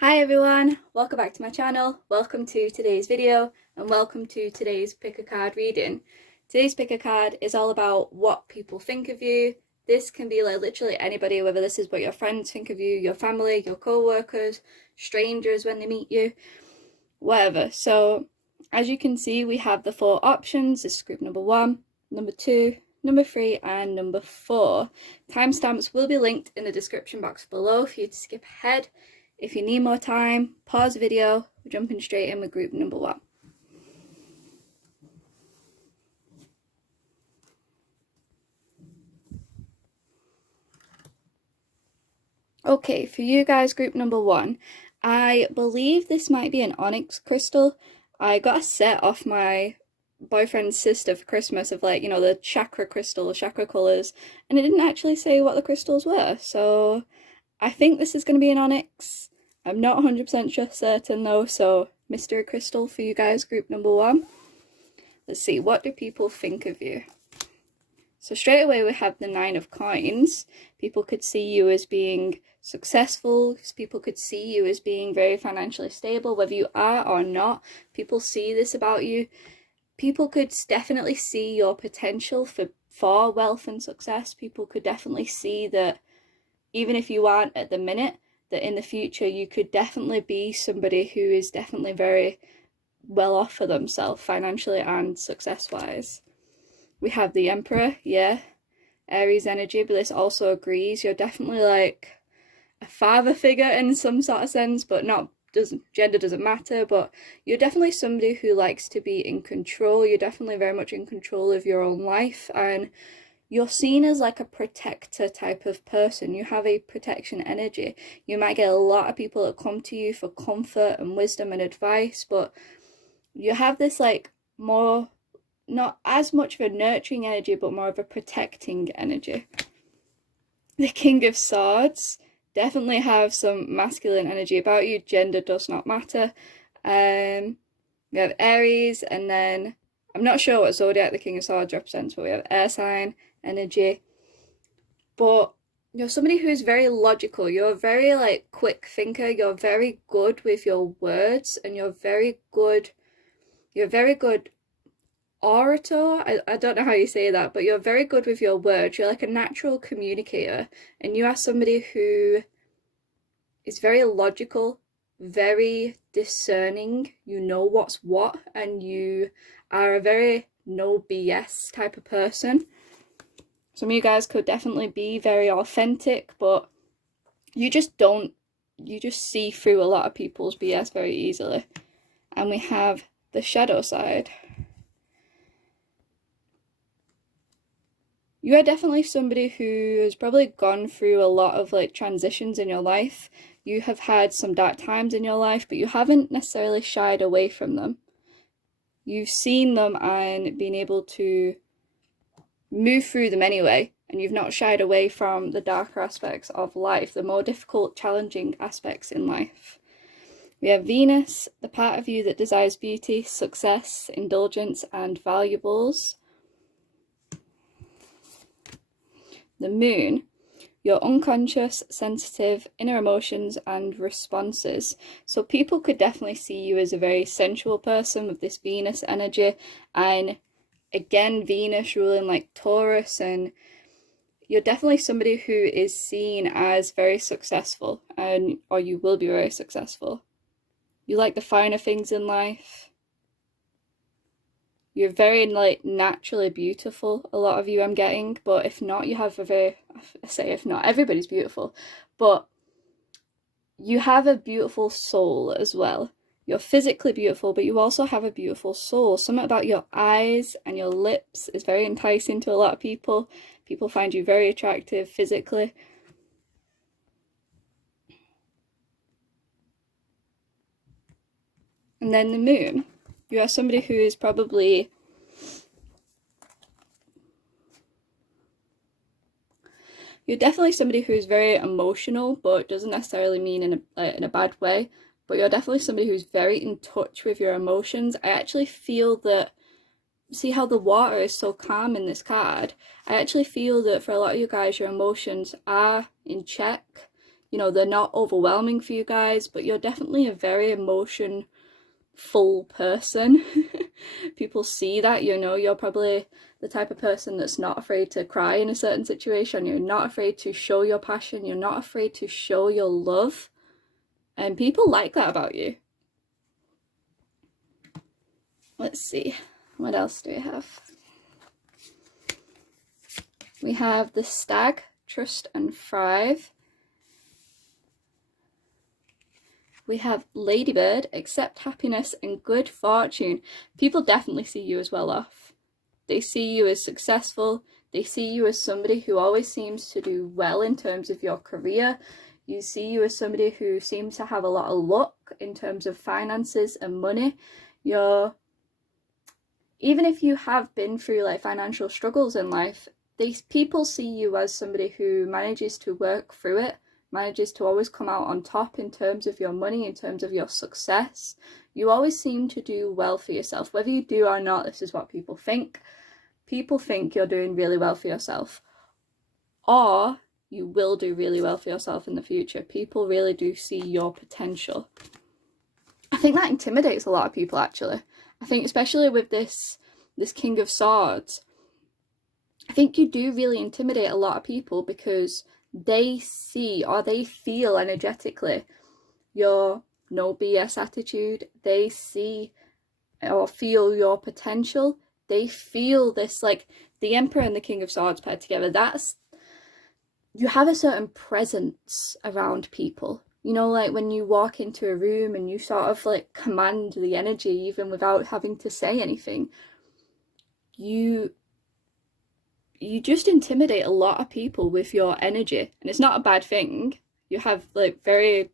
Hi everyone, welcome back to my channel, welcome to today's video and welcome to today's pick a card reading. Today's pick a card is all about what people think of you. This can be like literally anybody, whether this is what your friends think of you, your family, your co-workers, strangers when they meet you, whatever. So as you can see, we have the 4 options. This is group number 1, number 2, number 3 and number 4. Timestamps will be linked in the description box below for you to skip ahead. If you need more time, pause the video. We're jumping straight in with group number 1. Okay, for you guys, group number 1, I believe this might be an onyx crystal. I got a set off my boyfriend's sister for Christmas of like, you know, the chakra crystal, chakra colours, and it didn't actually say what the crystals were, so I think this is going to be an onyx. I'm not 100% certain though, so mystery crystal for you guys, group number 1. Let's see, what do people think of you? So straight away we have the 9 of coins. People could see you as being successful. People could see you as being very financially stable, whether you are or not. People see this about you. People could definitely see your potential for wealth and success. People could definitely see that even if you aren't at the minute, that in the future you could definitely be somebody who is definitely very well off for themselves financially and success-wise. We have the Emperor, yeah, Aries energy, but this also agrees you're definitely like a father figure in some sort of sense, but gender doesn't matter, but you're definitely somebody who likes to be in control. You're definitely very much in control of your own life, and you're seen as like a protector type of person. You have a protection energy. You might get a lot of people that come to you for comfort and wisdom and advice, but you have this like more, not as much of a nurturing energy, but more of a protecting energy. The King of Swords definitely have some masculine energy about you. Gender does not matter. We have Aries, and then I'm not sure what zodiac the King of Swords represents, but we have air sign energy. But you're somebody who's very logical. You're a very like quick thinker. You're very good with your words, and you're a very good orator. I don't know how you say that, but you're very good with your words. You're like a natural communicator, and you are somebody who is very logical, very discerning. You know what's what, and you are a very no BS type of person. Some of you guys could definitely be very authentic, but you just see through a lot of people's BS very easily. And we have the shadow side. You are definitely somebody who has probably gone through a lot of like transitions in your life. You have had some dark times in your life, but you haven't necessarily shied away from them. You've seen them and been able to move through them anyway, and you've not shied away from the darker aspects of life, the more difficult, challenging aspects in life. We have Venus, the part of you that desires beauty, success, indulgence, and valuables. The Moon, your unconscious, sensitive, inner emotions and responses. So people could definitely see you as a very sensual person with this Venus energy, and again, Venus ruling like Taurus, and you're definitely somebody who is seen as very successful, or you will be very successful. You like the finer things in life. You're very like naturally beautiful, a lot of you I'm getting, but if not, you have a very, I say if not, everybody's beautiful, but you have a beautiful soul as well. You're physically beautiful, but you also have a beautiful soul. Something about your eyes and your lips is very enticing to a lot of people. People find you very attractive physically. And then the Moon. You are somebody who is probably you're definitely somebody who's very emotional, but doesn't necessarily mean in a bad way. But you're definitely somebody who's very in touch with your emotions. I actually feel that, see how the water is so calm in this card? I actually feel that for a lot of you guys, your emotions are in check. you know, they're not overwhelming for you guys, but you're definitely a very emotion full person. People see that, you know, you're probably the type of person that's not afraid to cry in a certain situation. You're not afraid to show your passion. You're not afraid to show your love. And people like that about you. Let's see, what else do we have? We have the Stag, Trust and Thrive. We have Ladybird, Accept Happiness and Good Fortune. People definitely see you as well off. They see you as successful. They see you as somebody who always seems to do well in terms of your career. You see you as somebody who seems to have a lot of luck in terms of finances and money. Even if you have been through like financial struggles in life, these people see you as somebody who manages to work through it, manages to always come out on top in terms of your money, in terms of your success. You always seem to do well for yourself. Whether you do or not, this is what people think. People think you're doing really well for yourself. Or you will do really well for yourself in the future. People really do see your potential. I think that intimidates a lot of people, actually. I think especially with this King of Swords, I think you do really intimidate a lot of people because they see or they feel energetically your no BS attitude. They see or feel your potential. They feel this, like the Emperor and the King of Swords paired together. You have a certain presence around people. You know, like when you walk into a room and you sort of like command the energy even without having to say anything. You just intimidate a lot of people with your energy, and it's not a bad thing. You have like very,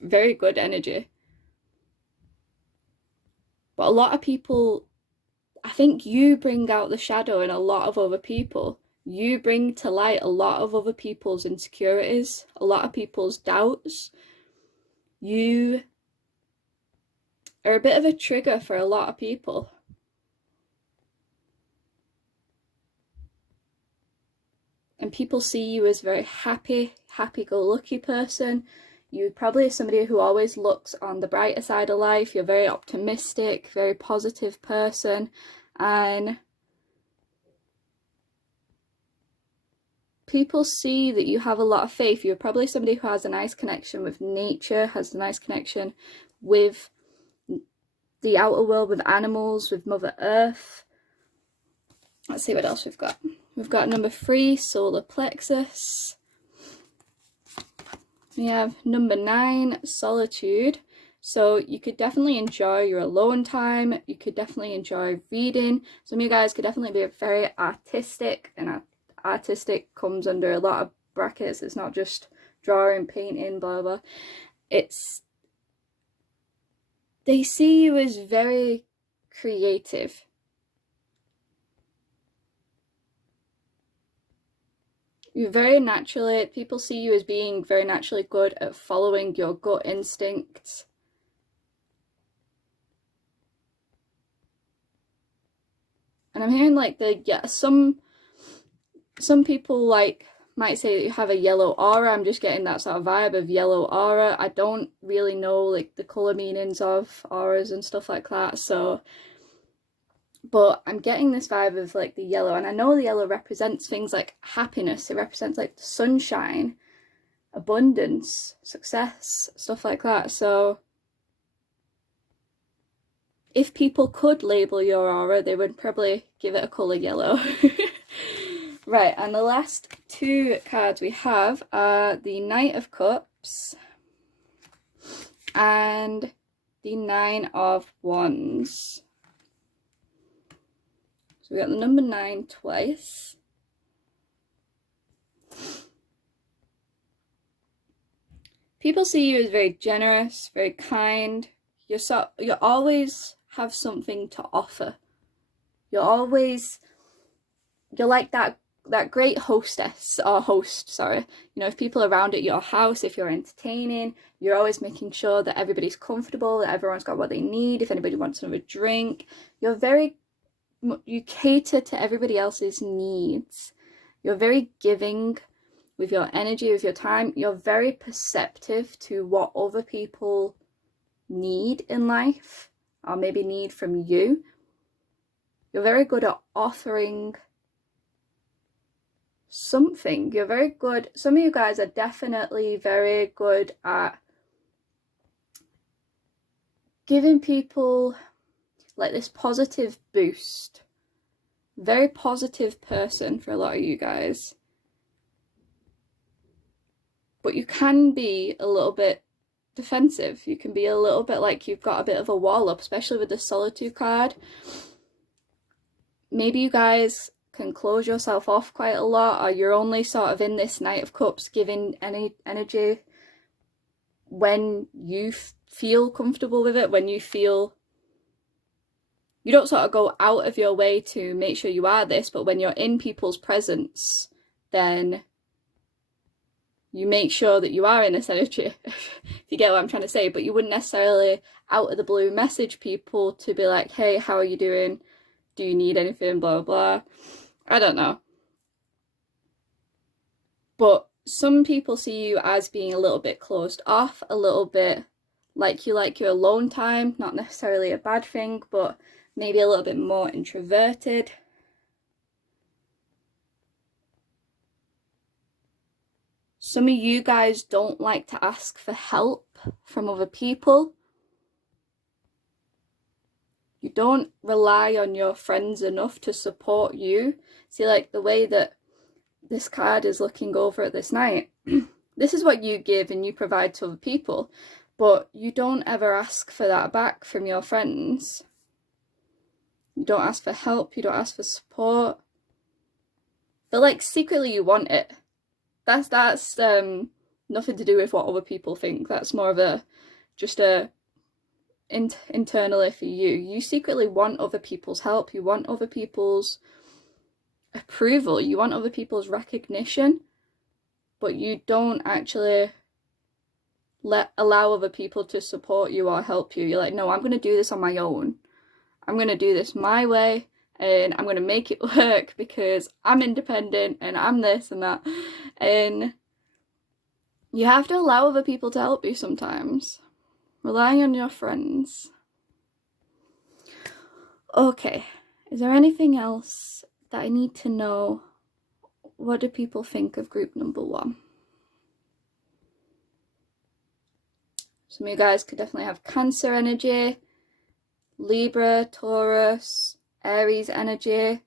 very good energy. But a lot of people, I think you bring out the shadow in a lot of other people. You bring to light a lot of other people's insecurities, a lot of people's doubts. You are a bit of a trigger for a lot of people. And people see you as a very happy-go-lucky person. You're probably somebody who always looks on the brighter side of life. You're very optimistic, very positive person. And people see that you have a lot of faith. You're probably somebody who has a nice connection with nature, has a nice connection with the outer world, with animals, with Mother Earth. Let's see what else we've got. We've got number 3, solar plexus. We have number 9, solitude. So you could definitely enjoy your alone time. You could definitely enjoy reading. Some of you guys could definitely be very artistic, and artistic comes under a lot of brackets. It's not just drawing, painting, blah, blah. They see you as very creative. You're very naturally, people see you as being very naturally good at following your gut instincts. And I'm hearing like some people like might say that you have a yellow aura. I'm just getting that sort of vibe of yellow aura. I don't really know like the colour meanings of auras and stuff like that, so but I'm getting this vibe of like the yellow, and I know the yellow represents things like happiness. It represents like sunshine, abundance, success, stuff like that. So if people could label your aura, they would probably give it a colour yellow. Right, and the last 2 cards we have are the Knight of Cups and the 9 of Wands. So we got the number 9 twice. People see you as very generous, very kind. You always have something to offer. You're like that great hostess or host, sorry. You know, if people are around at your house, if you're entertaining, you're always making sure that everybody's comfortable, that everyone's got what they need. If anybody wants another drink, you cater to everybody else's needs. You're very giving, with your energy, with your time. You're very perceptive to what other people need in life, or maybe need from you. You're very good at offering something. You're very good. Some of you guys are definitely very good at giving people like this positive boost. Very positive person for a lot of you guys. But you can be a little bit defensive. You can be a little bit like you've got a bit of a wall up, especially with the Solitude card. Maybe you guys can close yourself off quite a lot, or you're only sort of in this Knight of Cups giving any energy when you feel comfortable with it, when you feel you don't sort of go out of your way to make sure you are this, but when you're in people's presence, then you make sure that you are in this energy, if you get what I'm trying to say. But you wouldn't necessarily out of the blue message people to be like, hey, how are you doing? Do you need anything? Blah, blah, blah. I don't know. But some people see you as being a little bit closed off, a little bit like you like your alone time. Not necessarily a bad thing, but maybe a little bit more introverted. Some of you guys don't like to ask for help from other people. You don't rely on your friends enough to support you. See, like the way that this card is looking over at this Knight. This is what you give and you provide to other people, but you don't ever ask for that back from your friends. You don't ask for help, you don't ask for support. But like secretly you want it. That's nothing to do with what other people think. That's more of a internally for you. You secretly want other people's help. You want other people's approval. You want other people's recognition, but you don't actually allow other people to support you or help you. You're like, no, I'm going to do this on my own. I'm going to do this my way, and I'm going to make it work because I'm independent and I'm this and that. And you have to allow other people to help you sometimes. Relying on your friends. Okay, is there anything else that I need to know? What do people think of group number 1? Some of you guys could definitely have Cancer energy, Libra, Taurus, Aries energy.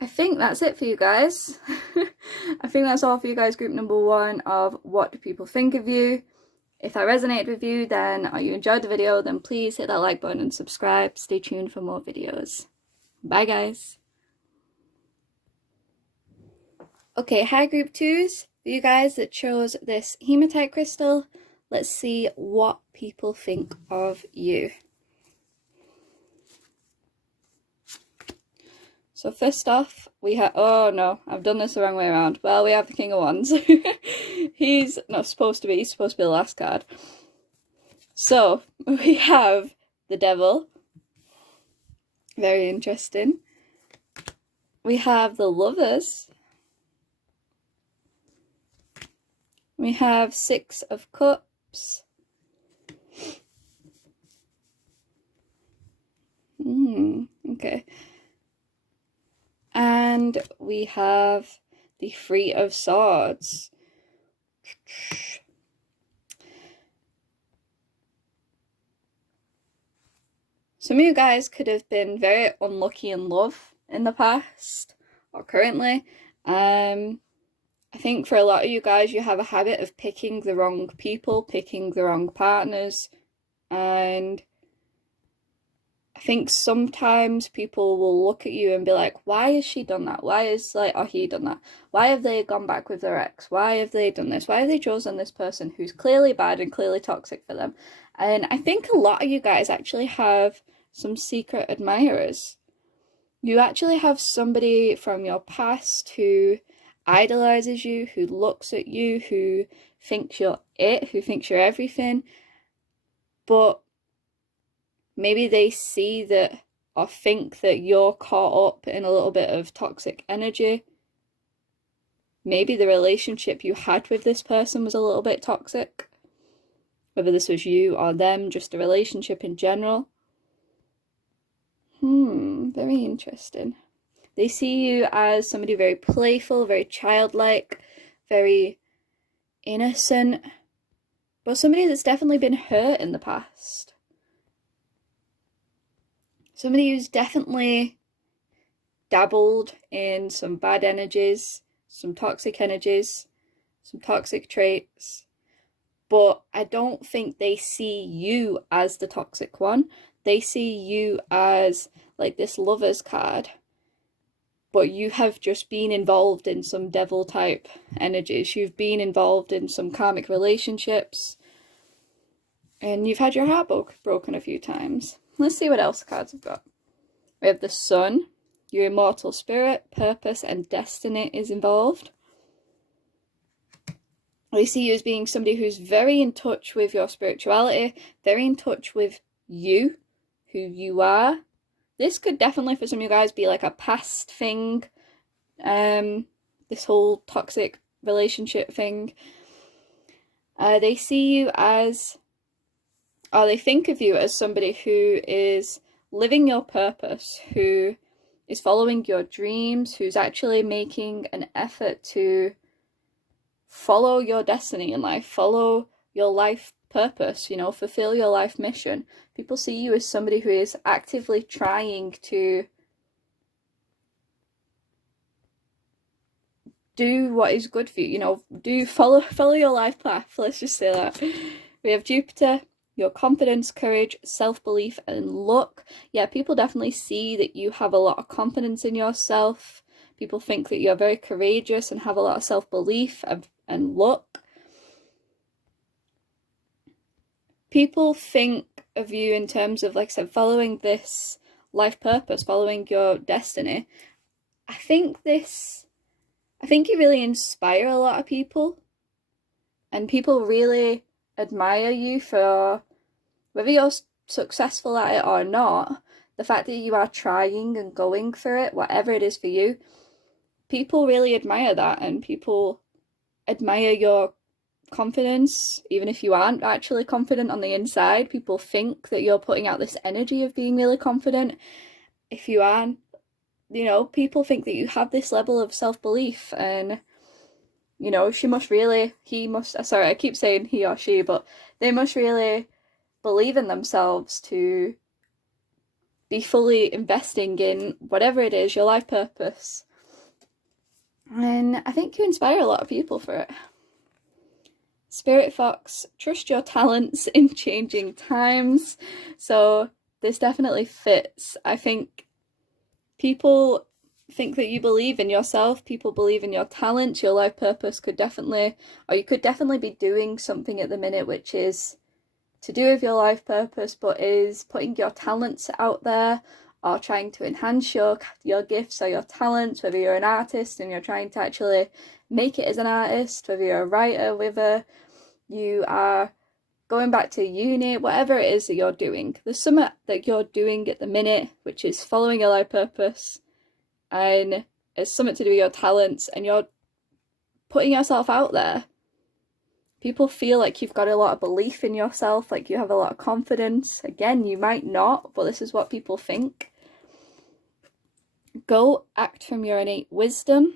I think that's it for you guys. I think that's all for you guys, group number 1 of what do people think of you. If that resonated with you then, or you enjoyed the video, then please hit that like button and subscribe. Stay tuned for more videos. Bye guys. Okay, hi group 2s. For you guys that chose this hematite crystal, let's see what people think of you. So first off, we have, oh no, I've done this the wrong way around. Well, we have the King of Wands. He's not supposed to be, he's supposed to be the last card. So we have the Devil. Very interesting. We have the Lovers. We have 6 of Cups. Okay. And we have the 3 of Swords. Some of you guys could have been very unlucky in love in the past or currently. I think for a lot of you guys, you have a habit of picking the wrong people, picking the wrong partners, and I think sometimes people will look at you and be like, why has she done that? Why is or he done that? Why have they gone back with their ex? Why have they done this? Why have they chosen this person who's clearly bad and clearly toxic for them? And I think a lot of you guys actually have some secret admirers. You actually have somebody from your past who idolizes you, who looks at you, who thinks you're it, who thinks you're everything, but maybe they see that or think that you're caught up in a little bit of toxic energy. Maybe the relationship you had with this person was a little bit toxic. Whether this was you or them, just a relationship in general. Very interesting. They see you as somebody very playful, very childlike, very innocent, but somebody that's definitely been hurt in the past. Somebody who's definitely dabbled in some bad energies, some toxic energies, some toxic traits, but I don't think they see you as the toxic one. They see you as like this Lovers card, but you have just been involved in some devil type energies. You've been involved in some karmic relationships, and you've had your heart broken a few times. Let's see what else the cards have got. We have the Sun. Your immortal spirit, purpose, and destiny is involved. They see you as being somebody who's very in touch with your spirituality, very in touch with you, who you are. This could definitely, for some of you guys, be like a past thing. This whole toxic relationship thing. They see you as, or they think of you as somebody who is living your purpose, who is following your dreams, who's actually making an effort to follow your destiny in life, follow your life purpose, you know, fulfill your life mission. People see you as somebody who is actively trying to do what is good for you, you know, follow your life path, let's just say that. We have Jupiter, your confidence, courage, self-belief, and luck. Yeah, people definitely see that you have a lot of confidence in yourself. People think that you're very courageous and have a lot of self-belief and luck. People think of you in terms of, like I said, following this life purpose, following your destiny. I think you really inspire a lot of people, and people really admire you for, whether you're successful at it or not, the fact that you are trying and going for it, whatever it is for you. People really admire that, and people admire your confidence, even if you aren't actually confident on the inside. People think that you're putting out this energy of being really confident. If you aren't, you know, people think that you have this level of self-belief, and you know, I keep saying he or she, but they must really believe in themselves to be fully investing in whatever it is, your life purpose. And I think you inspire a lot of people for it. Spirit Fox, trust your talents in changing times. So this definitely fits. I think people think that you believe in yourself, people believe in your talents, your life purpose could definitely, or you could definitely be doing something at the minute which is to do with your life purpose, but is putting your talents out there, or trying to enhance your gifts or your talents, whether you're an artist and you're trying to actually make it as an artist, whether you're a writer, whether you are going back to uni, whatever it is that you're doing. There's something that you're doing at the minute which is following your life purpose, and it's something to do with your talents, and you're putting yourself out there. People feel like you've got a lot of belief in yourself, like you have a lot of confidence. Again, you might not, but this is what people think. Go act from your innate wisdom.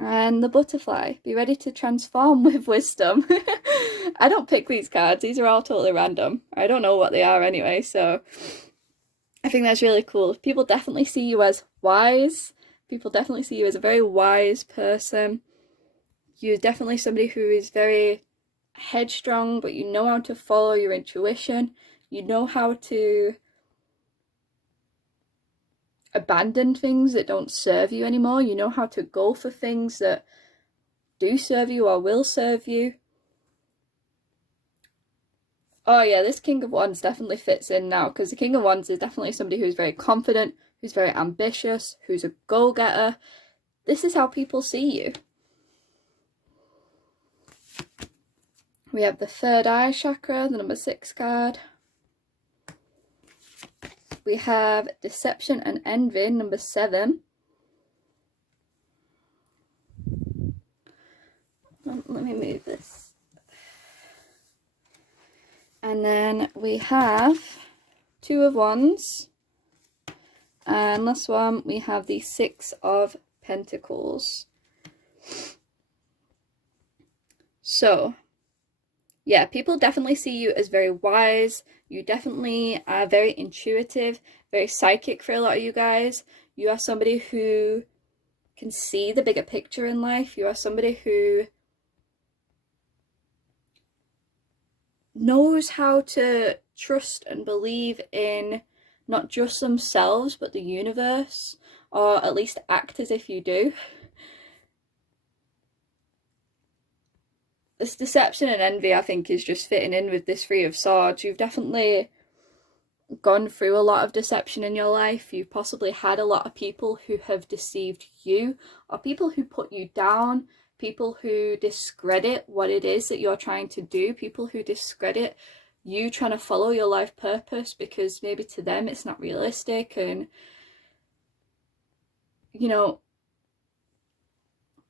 And the Butterfly, be ready to transform with wisdom. I don't pick these cards, these are all totally random. I don't know what they are anyway, so I think that's really cool. People definitely see you as wise. People definitely see you as a very wise person. You're definitely somebody who is very headstrong, but you know how to follow your intuition. You know how to abandon things that don't serve you anymore. You know how to go for things that do serve you or will serve you. Oh yeah, this King of Wands definitely fits in now, because the King of Wands is definitely somebody who's very confident, who's very ambitious, who's a go-getter. This is how people see you. We have the third eye chakra, the number 6 card. We have deception and envy, number 7. Let me move this. And then we have 2 of Wands. And last one, we have the 6 of Pentacles. So, yeah, people definitely see you as very wise. You definitely are very intuitive, very psychic for a lot of you guys. You are somebody who can see the bigger picture in life. You are somebody who knows how to trust and believe in not just themselves, but the universe, or at least act as if you do. This deception and envy, I think, is just fitting in with this 3 of Swords. You've definitely gone through a lot of deception in your life. You've possibly had a lot of people who have deceived you, or people who put you down, people who discredit what it is that you're trying to do, people who discredit you trying to follow your life purpose because maybe to them it's not realistic. And, you know,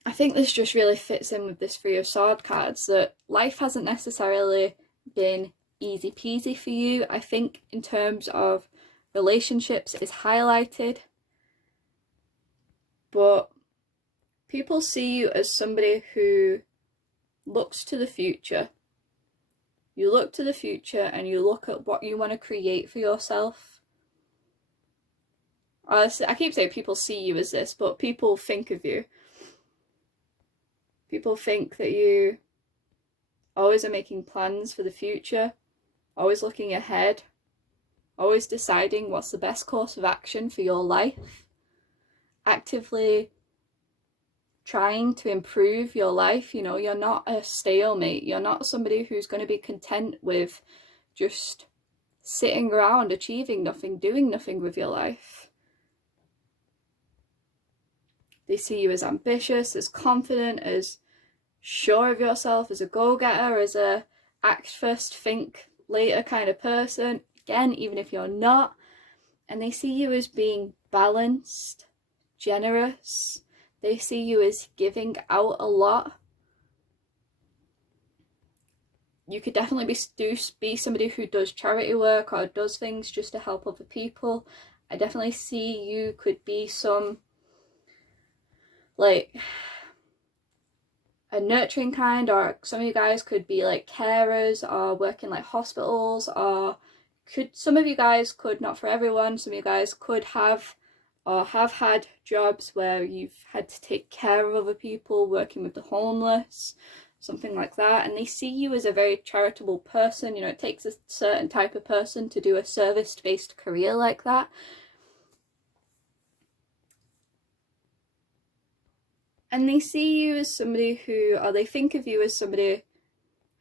I think this just really fits in with this 3 of Swords cards, that life hasn't necessarily been easy peasy for you. I think in terms of relationships is highlighted, but people see you as somebody who looks to the future. You look to the future and you look at what you want to create for yourself. I keep saying people see you as this, but people think of you. People think that you always are making plans for the future, always looking ahead, always deciding what's the best course of action for your life, actively trying to improve your life. You know, you're not a stalemate. You're not somebody who's going to be content with just sitting around, achieving nothing, doing nothing with your life. They see you as ambitious, as confident, as sure of yourself, as a go-getter, as a act first, think later kind of person. Again, even if you're not. And they see you as being balanced, generous. They see you as giving out a lot. You could definitely be somebody who does charity work or does things just to help other people. I definitely see you could be some, like, a nurturing kind, or some of you guys could be like carers or work in like hospitals, or some of you guys could, not for everyone, some of you guys could have or have had jobs where you've had to take care of other people, working with the homeless, something like that. And they see you as a very charitable person. You know, it takes a certain type of person to do a service-based career like that. And they see you as somebody who, or they think of you as somebody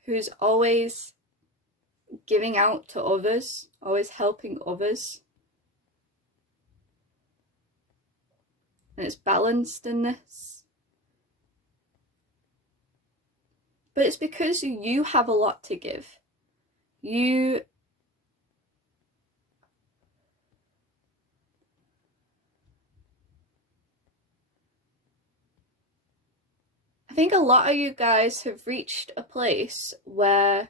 who's always giving out to others, always helping others. And it's balanced in this. But it's because you have a lot to give. I think a lot of you guys have reached a place where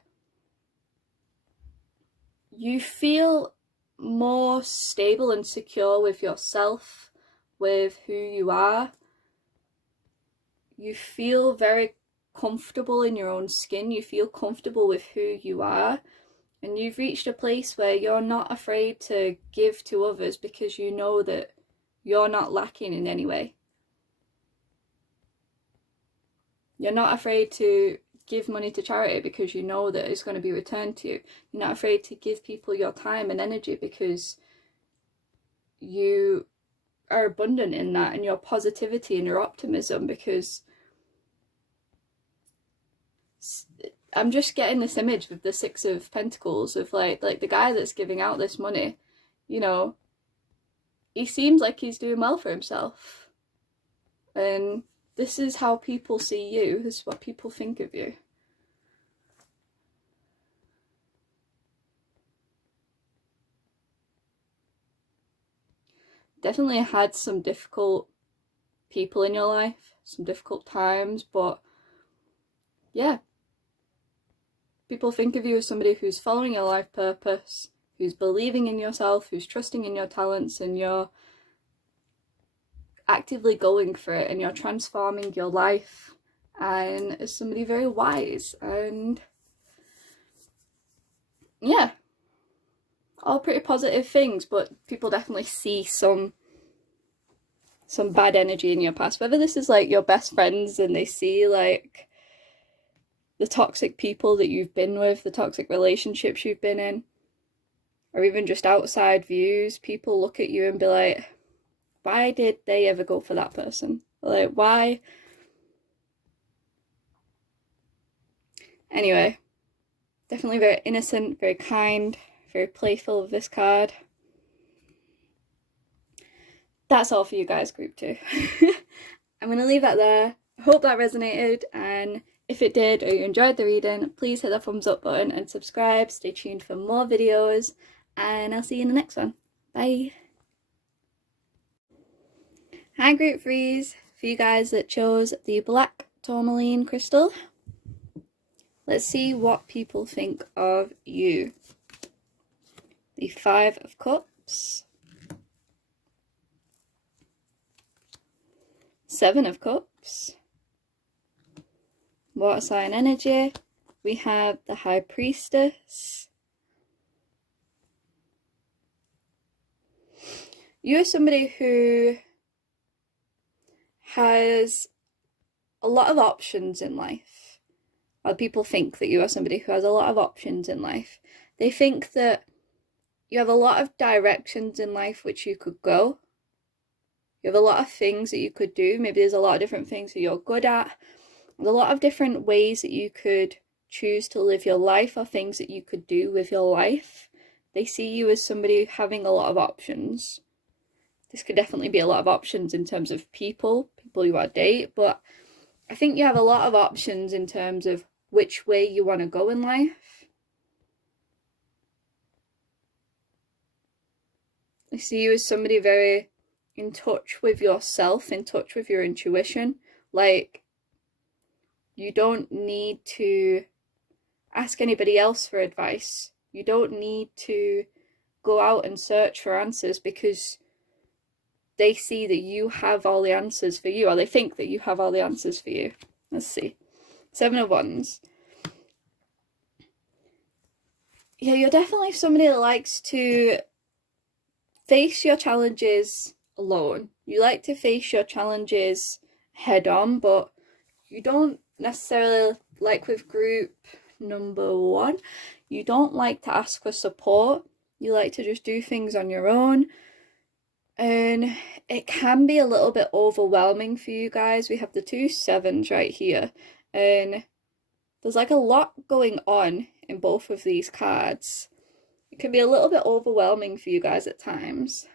you feel more stable and secure with yourself, with who you are. You feel very comfortable in your own skin. You feel comfortable with who you are. And you've reached a place where you're not afraid to give to others because you know that you're not lacking in any way. You're not afraid to give money to charity because you know that it's going to be returned to you. You're not afraid to give people your time and energy because you are abundant in that, and your positivity and your optimism, because I'm just getting this image with the Six of Pentacles of like the guy that's giving out this money, you know, he seems like he's doing well for himself. And this is how people see you. This is what people think of you. Definitely had some difficult people in your life, some difficult times, but yeah. People think of you as somebody who's following your life purpose, who's believing in yourself, who's trusting in your talents, and you're actively going for it, and you're transforming your life, and as somebody very wise, and yeah, all pretty positive things, but people definitely see some bad energy in your past, whether this is like your best friends and they see like the toxic people that you've been with, the toxic relationships you've been in, or even just outside views. People look at you and be like, why did they ever go for that person? Like, why? Anyway, definitely very innocent, very kind, very playful with this card. That's all for you guys, group 2. I'm going to leave that there. I hope that resonated, and if it did or you enjoyed the reading, please hit the thumbs up button and subscribe. Stay tuned for more videos, and I'll see you in the next one. Bye. Hi group 3s, for you guys that chose the black tourmaline crystal. Let's see what people think of you. The 5 of Cups. 7 of Cups. Water sign energy. We have the High Priestess. You're somebody who has a lot of options in life. Or people think that you are somebody who has a lot of options in life. They think that you have a lot of directions in life which you could go. You have a lot of things that you could do. Maybe there's a lot of different things that you're good at. There's a lot of different ways that you could choose to live your life, or things that you could do with your life. They see you as somebody having a lot of options. This could definitely be a lot of options in terms of people you want to date, but I think you have a lot of options in terms of which way you want to go in life. I see you as somebody very in touch with yourself, in touch with your intuition. Like, you don't need to ask anybody else for advice. You don't need to go out and search for answers, because they see that you have all the answers for you, or they think that you have all the answers for you. Let's see. 7 of Wands. Yeah, you're definitely somebody that likes to face your challenges alone. You like to face your challenges head on, but you don't necessarily, like with group number 1, you don't like to ask for support. You like to just do things on your own. And it can be a little bit overwhelming for you guys. We have the 2 7s right here. And there's like a lot going on in both of these cards. It can be a little bit overwhelming for you guys at times.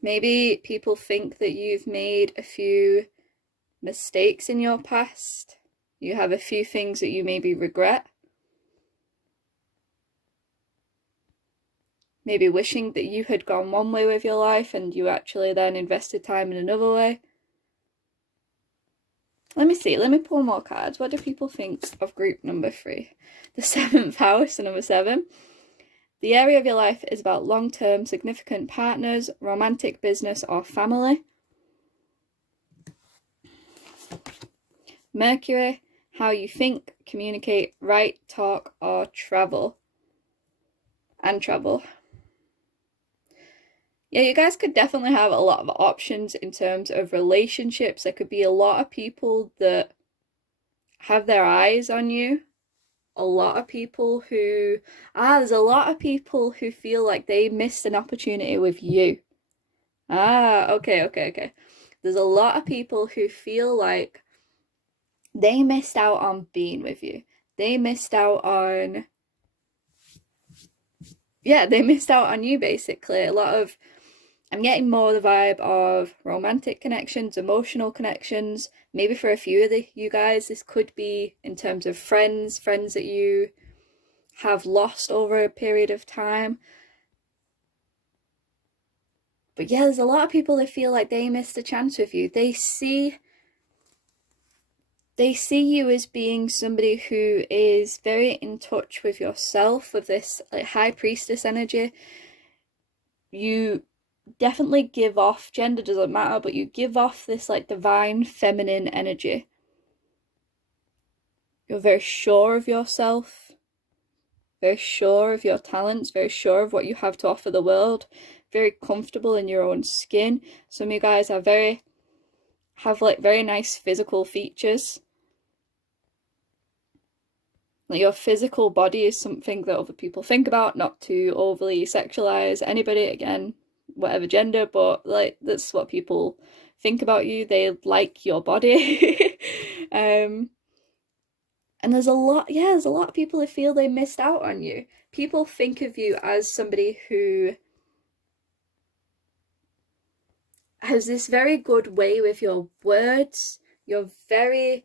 Maybe people think that you've made a few mistakes in your past. You have a few things that you maybe regret. Maybe wishing that you had gone one way with your life and you actually then invested time in another way. Let me see, let me pull more cards. What do people think of group number 3? The 7th house, number 7. The area of your life is about long-term significant partners, romantic, business, or family. Mercury, how you think, communicate, write, talk, or travel. And travel. Yeah, you guys could definitely have a lot of options in terms of relationships. There could be a lot of people that have their eyes on you. A lot of people who, there's a lot of people who feel like they missed an opportunity with you. Okay. There's a lot of people who feel like they missed out on being with you. They missed out on, yeah, they missed out on you basically. I'm getting more the vibe of romantic connections, emotional connections. Maybe for a few of you guys, this could be in terms of friends that you have lost over a period of time. But yeah, there's a lot of people that feel like they missed a chance with you. They see you as being somebody who is very in touch with yourself, with this like high priestess energy. You definitely give off, gender doesn't matter, but you give off this like divine feminine energy. You're very sure of yourself, very sure of your talents, very sure of what you have to offer the world, very comfortable in your own skin. Some of you guys have very nice physical features. Like your physical body is something that other people think about, not to overly sexualize anybody, again, whatever gender, but like that's what people think about you. They like your body. And there's a lot of people who feel they missed out on you. People think of you as somebody who has this very good way with your words. You're very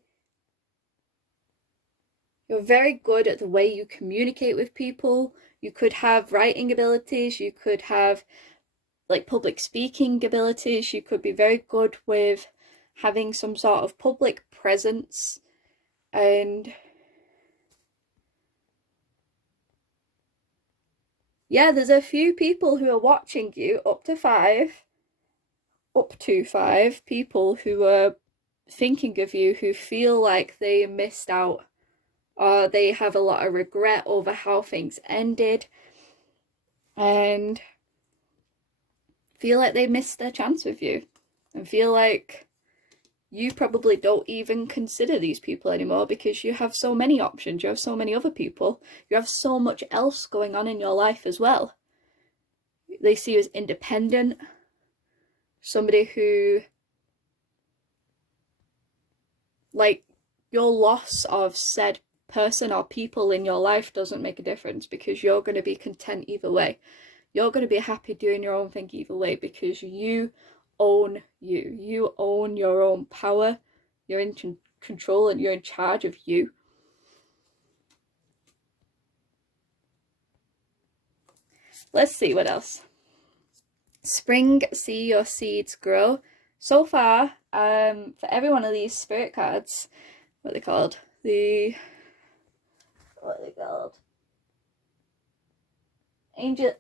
good at the way you communicate with people. You could have writing abilities, you could have like public speaking abilities, you could be very good with having some sort of public presence. And yeah, there's a few people who are watching you, up to five people who are thinking of you, who feel like they missed out, or they have a lot of regret over how things ended, and feel like they missed their chance with you, and feel like you probably don't even consider these people anymore because you have so many options, you have so many other people, you have so much else going on in your life as well. They see you as independent, somebody who, like, your loss of said person or people in your life doesn't make a difference because you're going to be content either way. You're going to be happy doing your own thing either way because you own you. You own your own power. You're in control and you're in charge of you. Let's see what else. Spring, see your seeds grow. So far, for every one of these spirit cards, what are they called?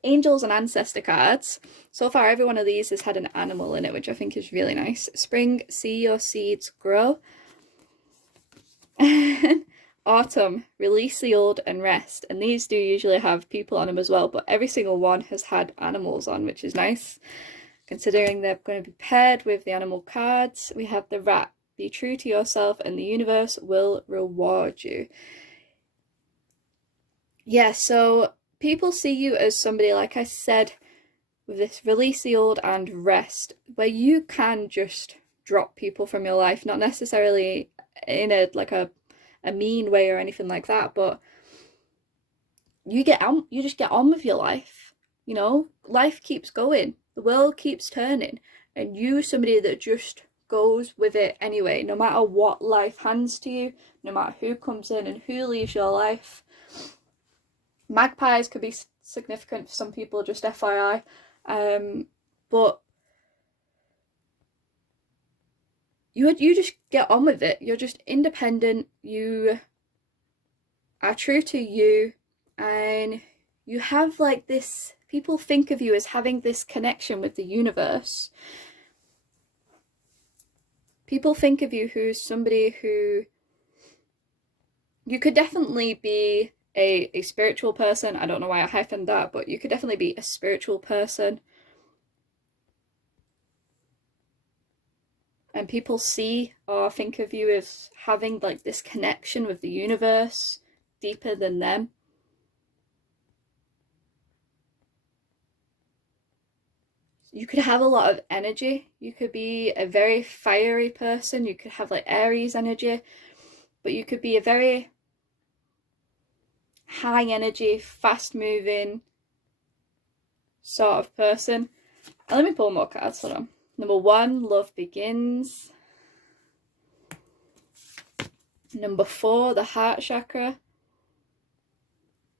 Angels and ancestor cards. So far, every one of these has had an animal in it, which I think is really nice. Spring, see your seeds grow. Autumn, release the old and rest. And these do usually have people on them as well, but every single one has had animals on, which is nice. Considering they're going to be paired with the animal cards, we have the rat. Be true to yourself and the universe will reward you. Yeah, so people see you as somebody, like I said, with this release the old and rest, where you can just drop people from your life, not necessarily in a mean way or anything like that, but you just get on with your life. You know, life keeps going, the world keeps turning, and you're somebody that just goes with it anyway, no matter what life hands to you, no matter who comes in and who leaves your life. Magpies could be significant for some people, just FYI, but you just get on with it. You're just independent, you are true to you, and you have like this, people think of you as having this connection with the universe. People think of you who's somebody who, you could definitely be a spiritual person. I don't know why I hyphened that, but you could definitely be a spiritual person. And people see or think of you as having like this connection with the universe deeper than them. You could have a lot of energy. You could be a very fiery person. You could have like Aries energy, but you could be a very high energy, fast moving sort of person. And let me pull more cards. Hold on. Number 1, love begins. Number 4, the heart chakra.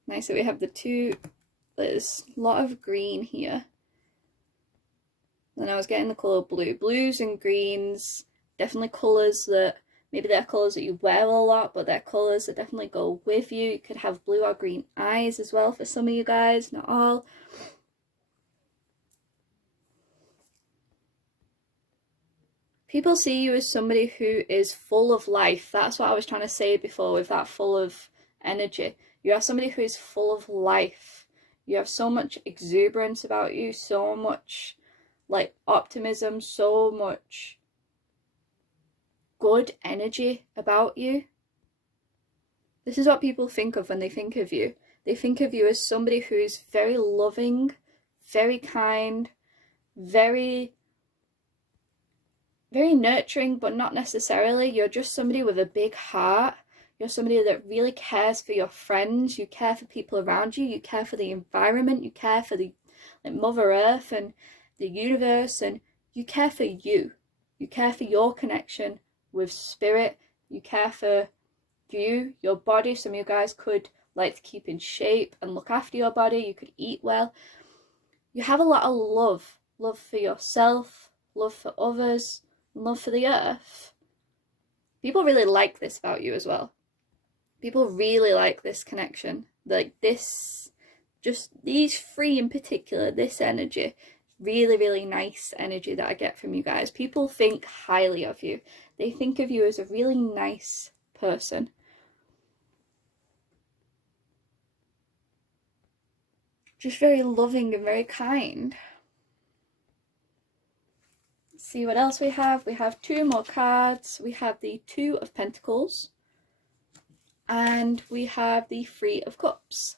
Nice that we have the 2. There's a lot of green here. Then I was getting the colour blue. Blues and greens, definitely colours that, maybe they're colours that you wear a lot, but they're colours that definitely go with you. You could have blue or green eyes as well for some of you guys, not all. People see you as somebody who is full of life. That's what I was trying to say before with that full of energy. You are somebody who is full of life. You have so much exuberance about you, so much like optimism, so much good energy about you. This is what people think of when they think of you. They think of you as somebody who is very loving, very kind, very nurturing, but not necessarily. You're just somebody with a big heart. You're somebody that really cares for your friends. You care for people around you. You care for the environment. You care for the Mother Earth and the universe, and you care for you. You care for your connection with spirit. You care for you, your body. Some of you guys could like to keep in shape and look after your body. You could eat well. You have a lot of love for yourself, love for others, and love for the earth. People really like this about you as well. People really like this connection. Like this, just these 3 in particular, this energy, really, really nice energy that I get from you guys. People think highly of you. They think of you as a really nice person. Just very loving and very kind. Let's see what else we have. We have 2 more cards. We have the 2 of Pentacles. And we have the 3 of Cups.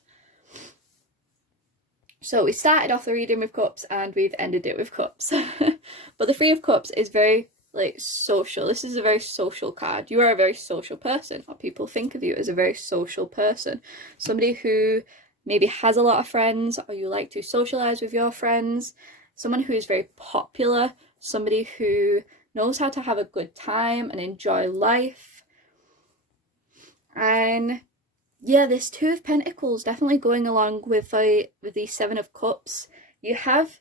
So we started off the reading with Cups and we've ended it with Cups. But the 3 of Cups is very like social. This is a very social card. You are a very social person, or people think of you as a very social person. Somebody who maybe has a lot of friends, or you like to socialize with your friends. Someone who is very popular. Somebody who knows how to have a good time and enjoy life. And yeah, this 2 of Pentacles definitely going along with the 7 of Cups. You have,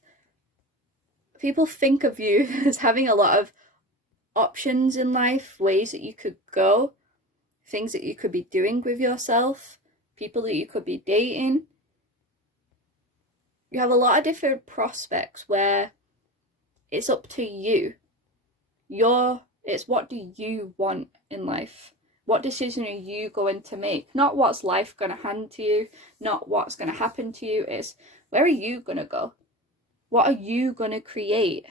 people think of you as having a lot of options in life, ways that you could go, things that you could be doing with yourself, people that you could be dating. You have a lot of different prospects where it's up to you. It's what do you want in life? What decision are you going to make? Not what's life going to hand to you, not what's going to happen to you. It's where are you going to go? What are you going to create?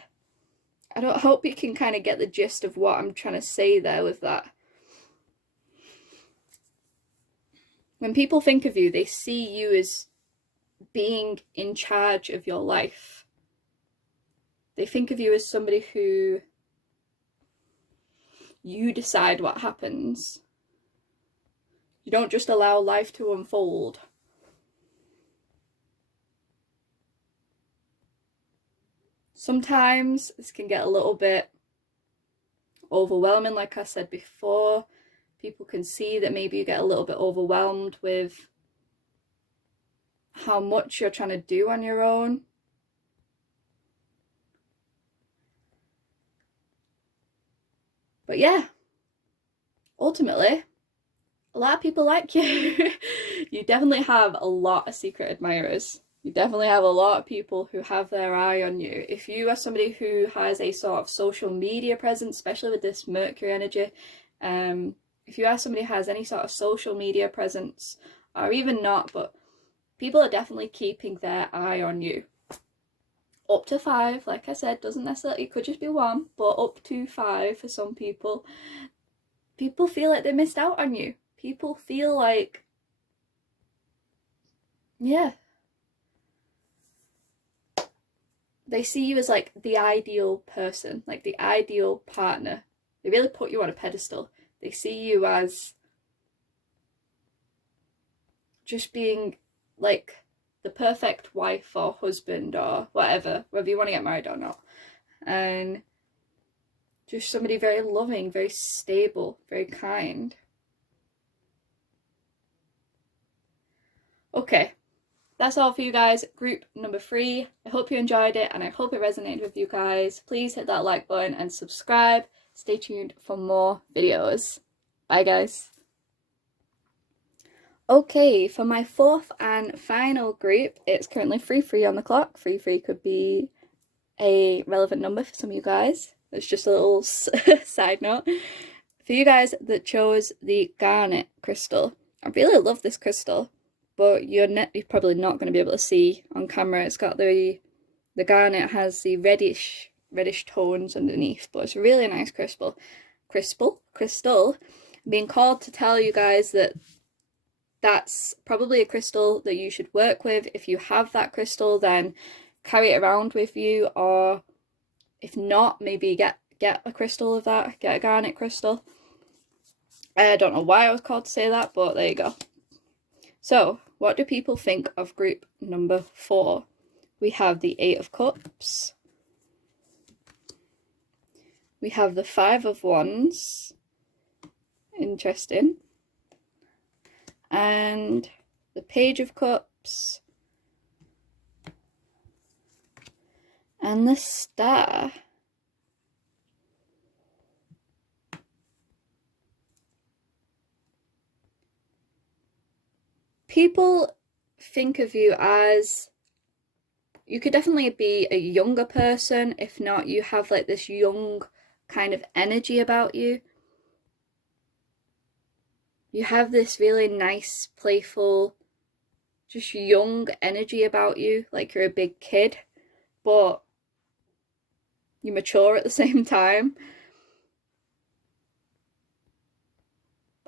I hope you can kind of get the gist of what I'm trying to say there with that. When people think of you, they see you as being in charge of your life. They think of you as somebody who you decide what happens. You don't just allow life to unfold. Sometimes this can get a little bit overwhelming, like I said before. People can see that maybe you get a little bit overwhelmed with how much you're trying to do on your own. But yeah, ultimately, a lot of people like you. You definitely have a lot of secret admirers. You definitely have a lot of people who have their eye on you. If you are somebody who has a sort of social media presence, especially with this Mercury energy, if you are somebody who has any sort of social media presence, or even not, but people are definitely keeping their eye on you. Up to 5, like I said, doesn't necessarily, it could just be 1, but up to 5 for some people. People feel like they missed out on you. People feel like, yeah. they see you as like the ideal person, like the ideal partner. They really put you on a pedestal. They see you as just being like the perfect wife or husband or whatever, whether you want to get married or not. And just somebody very loving, very stable, very kind. Okay, that's all for you guys. Group number 3. I hope you enjoyed it and I hope it resonated with you guys. Please hit that like button and subscribe. Stay tuned for more videos. Bye guys. Okay, for my 4th and final group, it's currently 3-3 on the clock. 3-3 could be a relevant number for some of you guys. It's just a little side note. For you guys that chose the garnet crystal, I really love this crystal, but you're probably not going to be able to see on camera. It's got the garnet has the reddish tones underneath, but it's a really nice crystal. I'm being called to tell you guys that that's probably a crystal that you should work with. If you have that crystal, then carry it around with you, or if not, maybe get a crystal of that, get a garnet crystal. I don't know why I was called to say that, but there you go. So, what do people think of group number 4? We have the 8 of Cups. We have the 5 of Wands. Interesting. And the Page of Cups. And the Star. People think of you as, you could definitely be a younger person. If not, you have like this young kind of energy about you. You have this really nice, playful, just young energy about you, like you're a big kid, but you mature at the same time.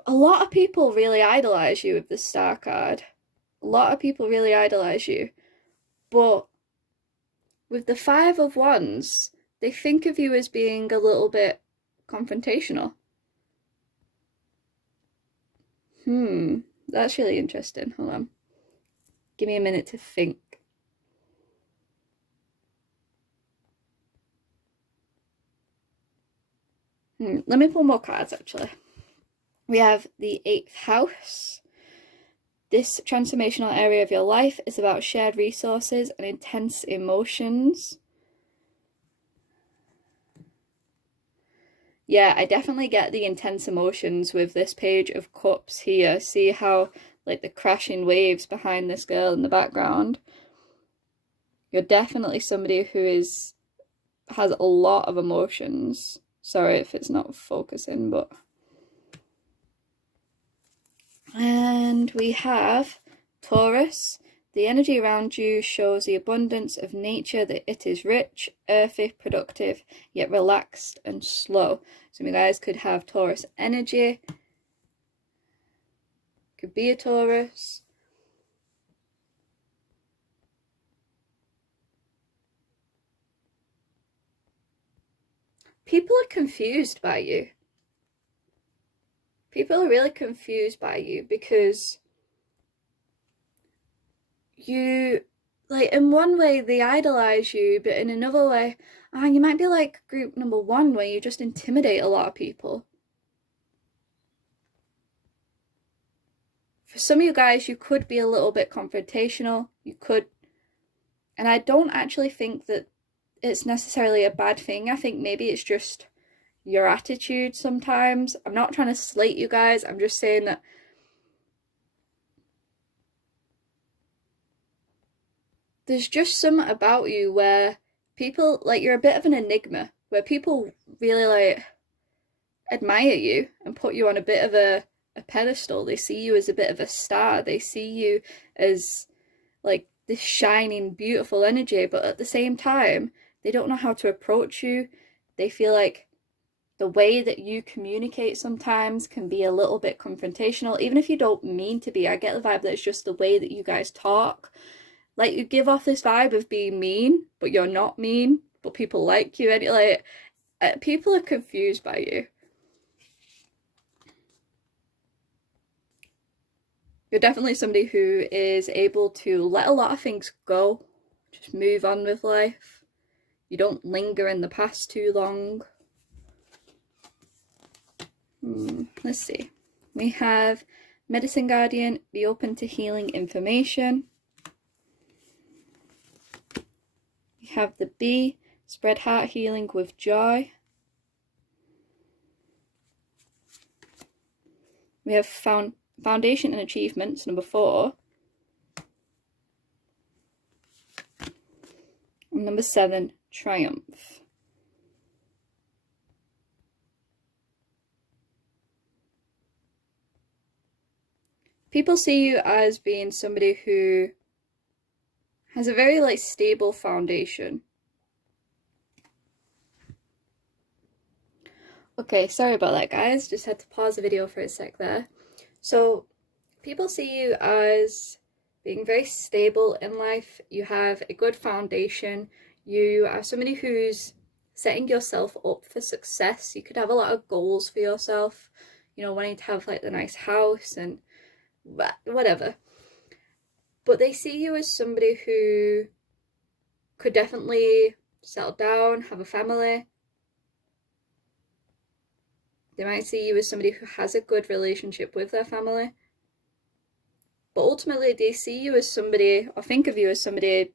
A lot of people really idolize you with the Star card. A lot of people really idolize you. But with the 5 of Wands, they think of you as being a little bit confrontational. That's really interesting. Hold on. Give me a minute to think. Let me pull more cards, actually. We have the 8th house. This transformational area of your life is about shared resources and intense emotions. Yeah, I definitely get the intense emotions with this Page of Cups here. See how, like, the crashing waves behind this girl in the background? You're definitely somebody who has a lot of emotions. Sorry if it's not focusing, but... And we have Taurus. The energy around you shows the abundance of nature, that it is rich, earthy, productive, yet relaxed and slow. Some of you guys could have Taurus energy. Could be a Taurus. People are confused by you. People are really confused by you because you, like, in one way they idolize you, but in another way, you might be like group number 1 where you just intimidate a lot of people. For some of you guys, you could be a little bit confrontational. You could, and I don't actually think that it's necessarily a bad thing. I think maybe it's just your attitude sometimes. I'm not trying to slate you guys. I'm just saying that there's just something about you where people, like, you're a bit of an enigma, where people really, like, admire you and put you on a bit of a pedestal. They see you as a bit of a star. They see you as, like, this shining, beautiful energy, but at the same time, they don't know how to approach you. They feel like the way that you communicate sometimes can be a little bit confrontational, even if you don't mean to be. I get the vibe that it's just the way that you guys talk. Like, you give off this vibe of being mean, but you're not mean, but people like you, and like, people are confused by you. You're definitely somebody who is able to let a lot of things go, just move on with life. You don't linger in the past too long. Let's see. We have Medicine Guardian, be open to healing information. We have the Bee, spread heart healing with joy. We have Foundation and Achievements, number 4. And number 7, Triumph. People see you as being somebody who has a very like stable foundation. Okay, sorry about that, guys. Just had to pause the video for a sec there. So, people see you as being very stable in life. You have a good foundation. You are somebody who's setting yourself up for success. You could have a lot of goals for yourself, you know, wanting to have like the nice house and whatever. But they see you as somebody who could definitely settle down, have a family. They might see you as somebody who has a good relationship with their family. But ultimately, they see you as somebody, or think of you as somebody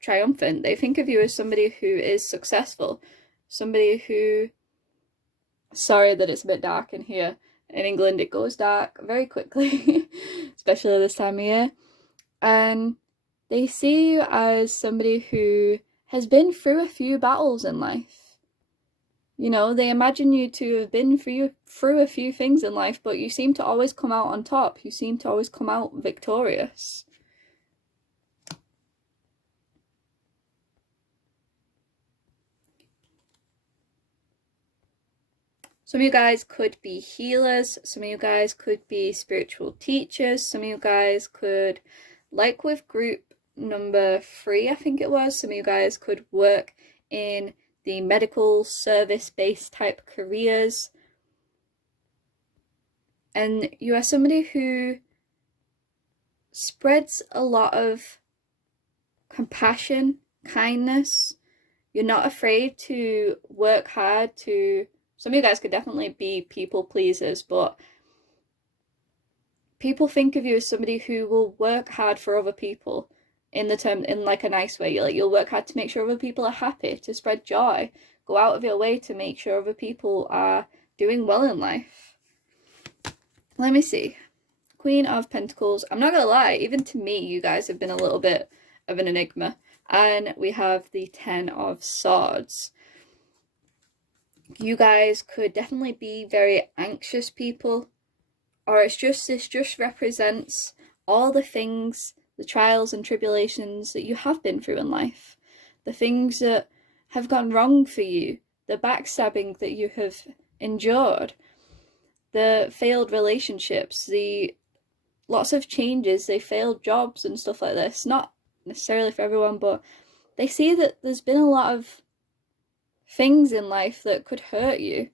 triumphant. They think of you as somebody who is successful. Somebody who... Sorry that it's a bit dark in here. In England, it goes dark very quickly, especially this time of year. And they see you as somebody who has been through a few battles in life. You know, they imagine you to have been through a few things in life, but you seem to always come out on top. You seem to always come out victorious. Some of you guys could be healers. Some of you guys could be spiritual teachers. Some of you guys could, like with group number 3, I think it was, some of you guys could work in the medical service-based type careers. And you are somebody who spreads a lot of compassion, kindness. You're not afraid to work hard to... Some of you guys could definitely be people pleasers, but people think of you as somebody who will work hard for other people in like a nice way. You'll work hard to make sure other people are happy, to spread joy, go out of your way to make sure other people are doing well in life. Let me see. Queen of Pentacles. I'm not gonna lie, even to me, you guys have been a little bit of an enigma. And we have the 10 of Swords. You guys could definitely be very anxious people, or this just represents all the things, the trials and tribulations that you have been through in life, the things that have gone wrong for you, the backstabbing that you have endured, the failed relationships, the lots of changes, the failed jobs and stuff like this. Not necessarily for everyone, but they see that there's been a lot of things in life that could hurt you.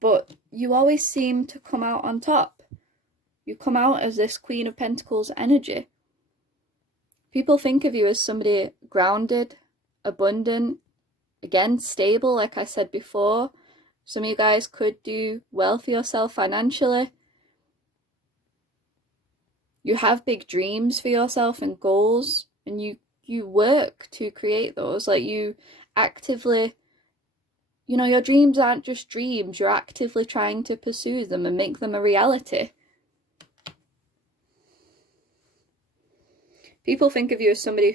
But you always seem to come out on top. You come out as this Queen of Pentacles energy. People think of you as somebody grounded, abundant, again, stable, like I said before. Some of you guys could do well for yourself financially. You have big dreams for yourself and goals, and you work to create those. Like, you actively... You know, your dreams aren't just dreams. You're actively trying to pursue them and make them a reality. People think of you as somebody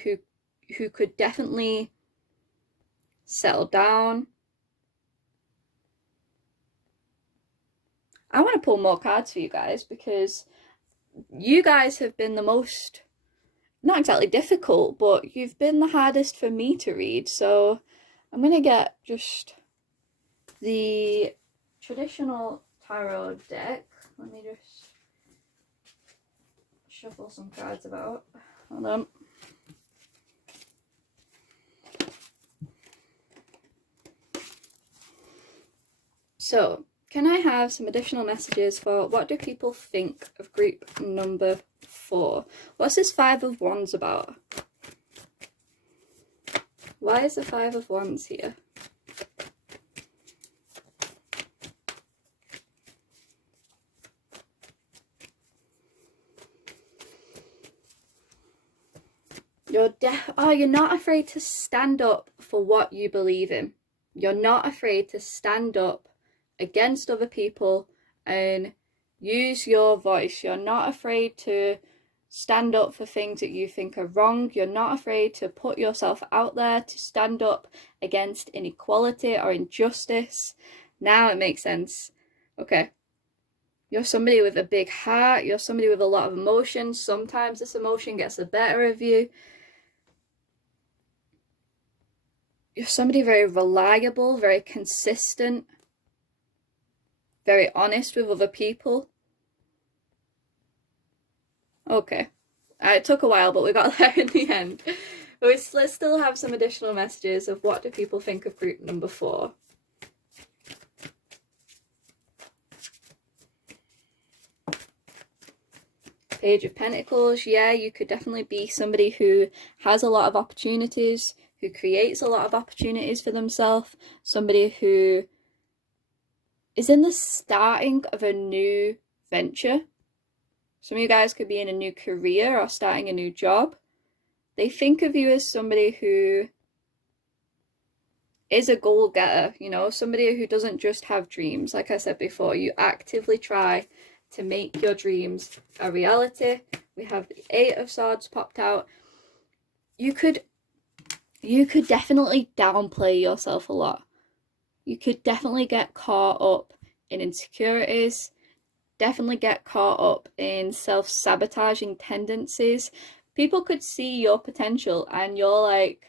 who could definitely settle down. I want to pull more cards for you guys, because you guys have been the most, not exactly difficult, but you've been the hardest for me to read. So I'm going to get just the traditional tarot deck. Let me just shuffle some cards about. Hold on. So, can I have some additional messages for what do people think of group number 4? What's this 5 of Wands about? Why is the 5 of Wands here? You're not afraid to stand up for what you believe in. You're not afraid to stand up against other people and use your voice. You're not afraid to stand up for things that you think are wrong. You're not afraid to put yourself out there, to stand up against inequality or injustice. Now it makes sense. Okay. You're somebody with a big heart. You're somebody with a lot of emotion. Sometimes this emotion gets the better of you. You're somebody very reliable, very consistent, very honest with other people. Okay. It took a while, but we got there in the end. But let's still have some additional messages of what do people think of group number 4. Page of Pentacles. Yeah, you could definitely be somebody who has a lot of opportunities, who creates a lot of opportunities for themselves, somebody who is in the starting of a new venture. Some of you guys could be in a new career or starting a new job. They think of you as somebody who is a goal-getter, you know, somebody who doesn't just have dreams. Like I said before, you actively try to make your dreams a reality. We have the 8 of Swords popped out. You could definitely downplay yourself a lot. You could definitely get caught up in insecurities, definitely get caught up in self-sabotaging tendencies. People could see your potential and you're like,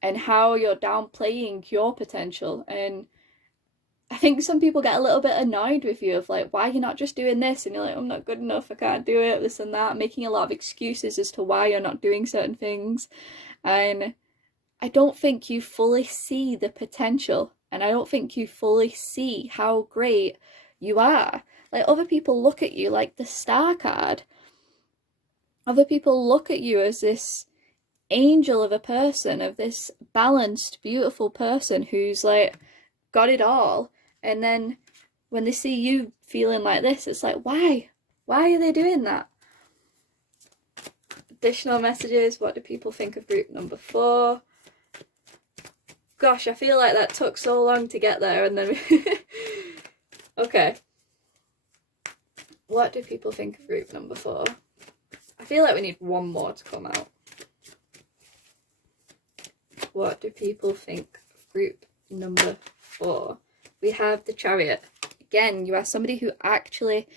and how you're downplaying your potential. And I think some people get a little bit annoyed with you of like, why are you not just doing this? And you're like, I'm not good enough, I can't do it, this and that, making a lot of excuses as to why you're not doing certain things. And I don't think you fully see the potential, and I don't think you fully see how great you are. Like, other people look at you like the Star card. Other people look at you as this angel of a person, of this balanced, beautiful person who's like got it all. And then when they see you feeling like this, it's like, why? Why are they doing that? Additional messages. What do people think of group number 4? Gosh, I feel like that took so long to get there, and then okay. What do people think of group number 4? I feel like we need one more to come out. What do people think of group number 4? We have the Chariot. Again, you are somebody who actually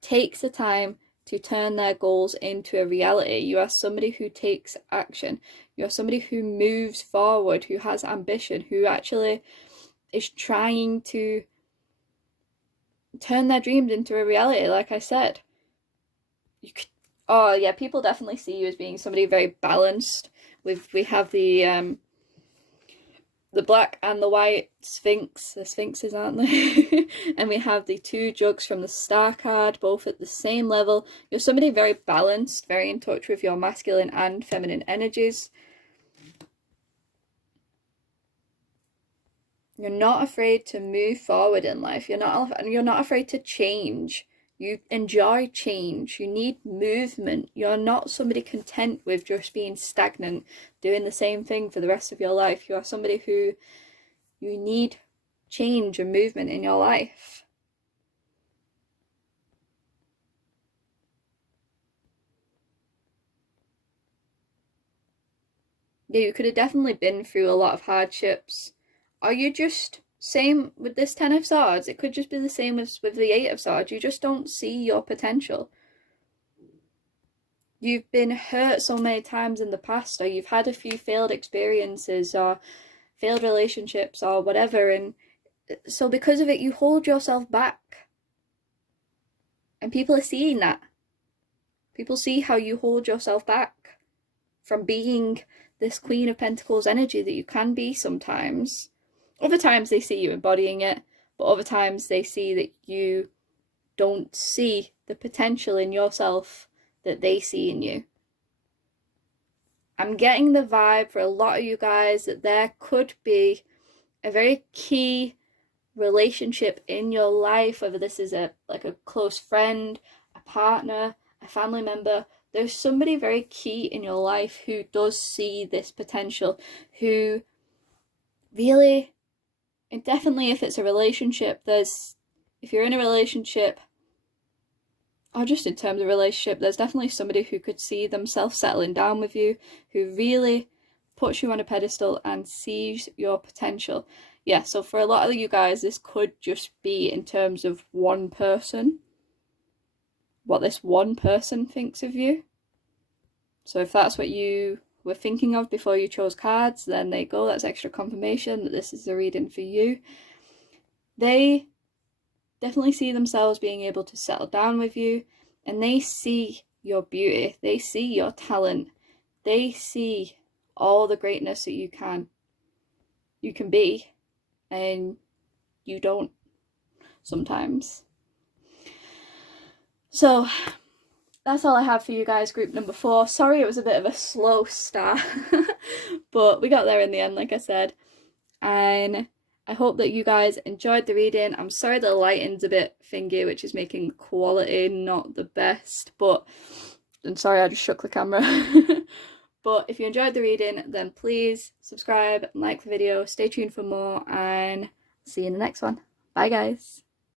takes the time to turn their goals into a reality. You are somebody who takes action. You're somebody who moves forward, who has ambition, who actually is trying to turn their dreams into a reality, like I said. Oh yeah, people definitely see you as being somebody very balanced. We have the black and the white sphinx. The sphinxes, aren't they? And we have the 2 jugs from the Star card, both at the same level. You're somebody very balanced, very in touch with your masculine and feminine energies. You're not afraid to move forward in life. You're not afraid to change. You enjoy change. You need movement. You're not somebody content with just being stagnant, doing the same thing for the rest of your life. You are somebody who you need change and movement in your life. Yeah, you could have definitely been through a lot of hardships. Are you just same with this 10 of Swords? It could just be the same with the 8 of Swords. You just don't see your potential. You've been hurt so many times in the past, or you've had a few failed experiences or failed relationships or whatever, and so because of it you hold yourself back. And people are seeing that. People see how you hold yourself back from being this Queen of Pentacles energy that you can be sometimes. Other times they see you embodying it, but other times they see that you don't see the potential in yourself that they see in you. I'm getting the vibe for a lot of you guys that there could be a very key relationship in your life, whether this is a close friend, a partner, a family member. There's somebody very key in your life who does see this potential, who really, and definitely if it's a relationship, if you're in a relationship, or just in terms of relationship, there's definitely somebody who could see themselves settling down with you, who really puts you on a pedestal and sees your potential. Yeah, so for a lot of you guys, this could just be in terms of one person, what this one person thinks of you. So if that's what you were thinking of before you chose cards, then there you go, that's extra confirmation that this is the reading for you. They definitely see themselves being able to settle down with you, and they see your beauty, they see your talent, they see all the greatness that you can be, and you don't sometimes. So that's all I have for you guys, group number 4. Sorry it was a bit of a slow start, but we got there in the end, like I said. And I hope that you guys enjoyed the reading. I'm sorry the lighting's a bit thingy, which is making the quality not the best, but I'm sorry I just shook the camera. But if you enjoyed the reading, then please subscribe and like the video. Stay tuned for more, and see you in the next one. Bye guys.